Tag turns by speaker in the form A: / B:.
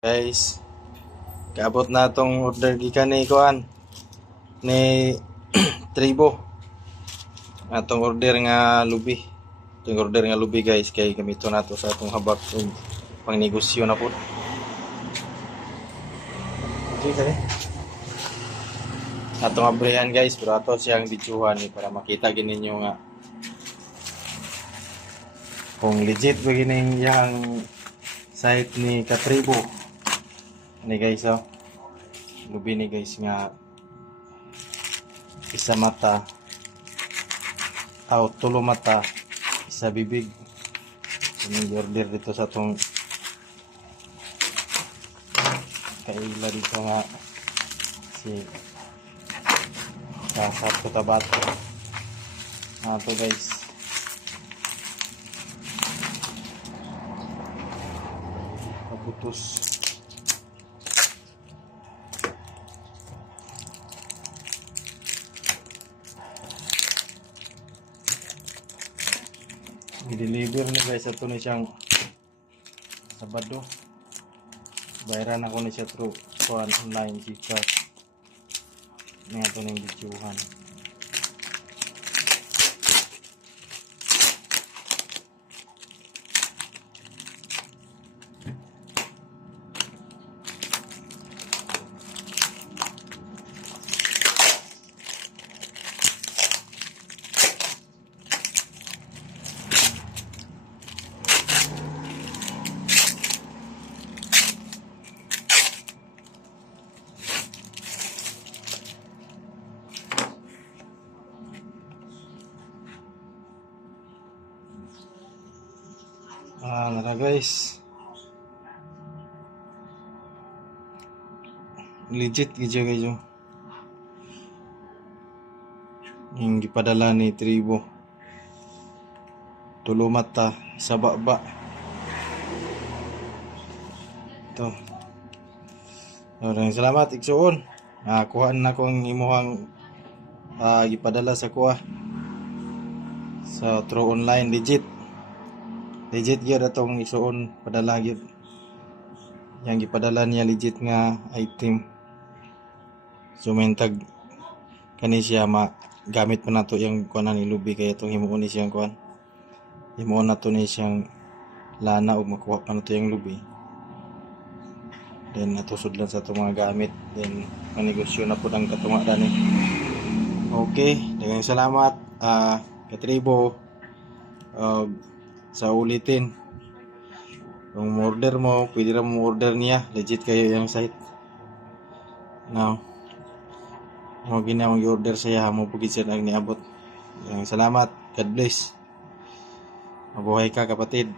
A: Guys, kaabot na tong order gikan ni Kuan ni Tribo. Atong order nga lubi. Itong order nga lubi guys kay gamito nato sa atong habak ug pangnegosyo na po. Okay kani. Atong abrihan guys, pero ato siyang bidyuhan ni para makita gid ninyo nga kung legit ba gining yang site ni Katribo. Ni guys oh. Lubi ni guys nga isa mata aw tulo mata isa bibig. Yung order dito sa tong kaila dito nga si Kasat Cotabato. Ah, to guys. Kaputos. I-deliver ni guys ito ni siyang Sabado. Bayaran ako ni siya through kuan online Gcash. Nga ito ng bidyuhan. Ah, nara guys. Legit gidya guys yung yung gipadala ni Tribo. Tulo mata sa baba. Ito. Maraming salamat, Iksuon. Nakakuha na kong imuhang ah, gipadala sa kuha. Sa True Online legit legit gyud atong isuon padala gyud yang gipadala niya legit nga item. So mentag kani siya ma gamit pa nato yung kuan ni lubi kay itong himuon ni siyang kuan himuon nato ni siyang lana ug makuha pa nato yung lubi. Then natusod lang sa itong mga gamit. Then manegosyo na po ang katunga dani. Okay daghang salamat ah katribo. Uh, sa ulitin. Kung order mo, pwede na order niya. Legit kayo yung site. Now, mo ginawang i-order saya mo pugid siya ang niabot. Salamat. God bless. Mabuhay ka kapatid.